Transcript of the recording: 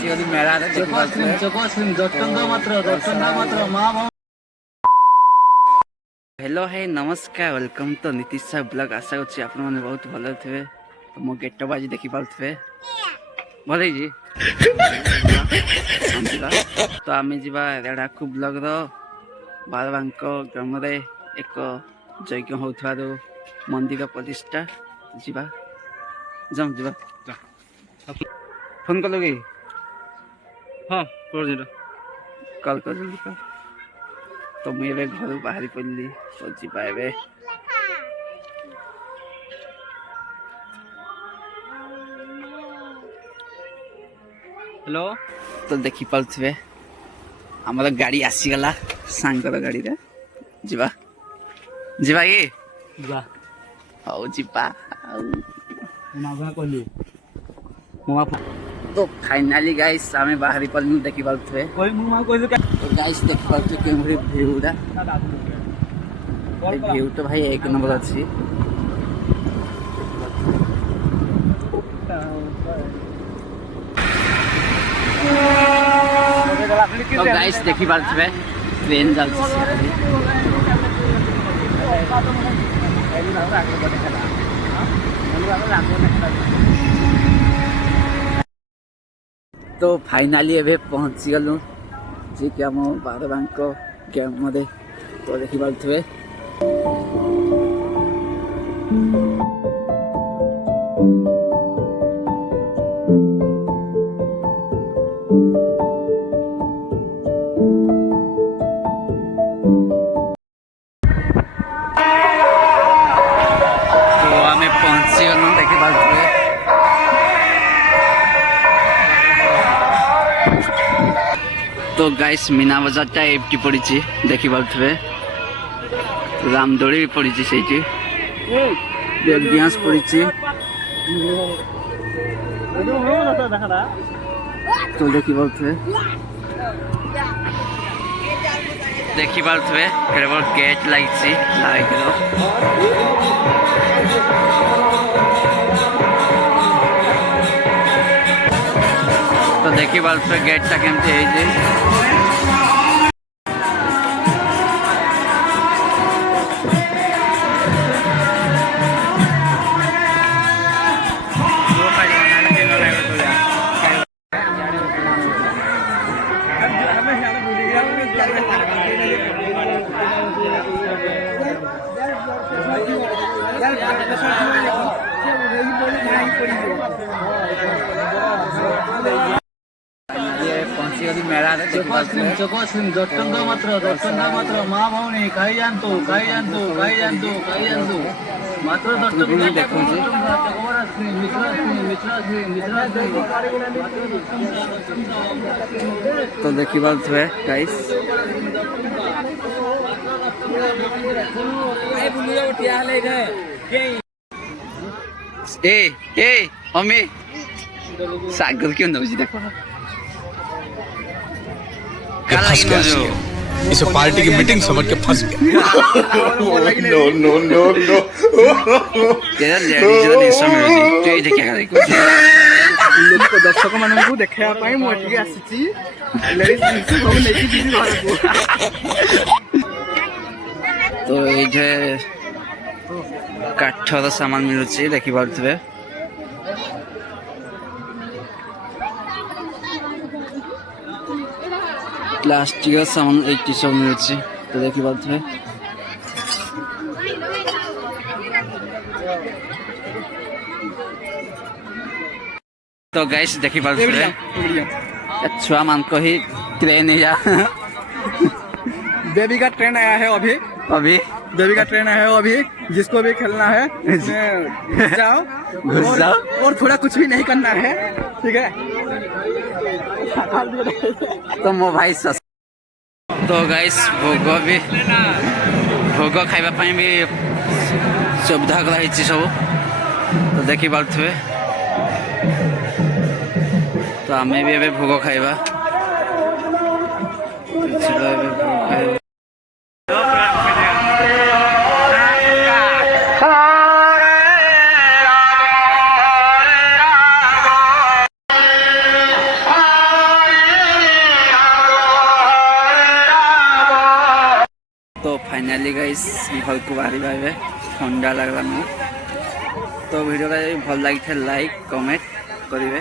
ପହଞ୍ଚିଗଲି ମେଳାରେ। हेलो है नमस्कार वेलकम तो नीतीश साहब ब्लॉग आशा कर आप बहुत भल थे। तो मो गेट बाजी देखी पारे भल जी। तो आम जा रेढ़ाखू ब्लॉग बारबांक ग्राम एक यज्ञ होथार मंदिर प्रतिष्ठा जा जम जा फोन कल कि हाँ कल कर तो मुझे घर बाहरी पड़ी तो जीवा ए हेलो तो देखी पारे आम गाड़ी आसीगला सांगर गाड़ी रे जीवा जीवा ये हौ जीवा तो फाइनाली गाइस आमे बाहरी पड़नु देखी पारे तो गाइस देखी पारे केमरी व्यूटा व्यू तो भाई एक नंबर अच्छी। तो गाइस देखी पारे ट्रेन चलती तो फाइनाली एबे पहुंची गलु जी कि आम बारबांक ग्राम तो देखी पारे तो गाइस मीना बजार टा एमटी पड़ी देखी पारे रामदोली भी पड़ी से ब्रेक पड़ी तो देखी पारे केवल गेट लगी तो देखी पारे गेटा केमती मेला माँ भौनी कही जानतु मात्र तो देखी पारे गाइस ए अम्मी सागर क्यों नौजी देखो इसे पार्टी की मीटिंग समझ के फंस गया। नो नो नो नो तेरा लेडीज लोक दर्शक मानक देखा मुझे आसी तो ये काठर सामान मिलूँ देखी पारे प्लास्टिक सामान ये सब मिलूँ तो देखी पारे तो गाइस देखी पारे छुआ मान को ही ट्रेन या बेबी का ट्रेन आया है अभी बेबी का ट्रेन आया है अभी जिसको भी खेलना है जाओ और थोड़ा कुछ भी नहीं करना है ठीक है। तो मो भाई तो गाइस भोग खाइबा भी सुविधा कराई सब तो देखी पारे तो आम भी ए भोग खाइबा फाइनाली गाइस घर को बाहर पाइबे ठंडा लगला न तो वीडियो भल लगी लाइक कमेंट करेंगे।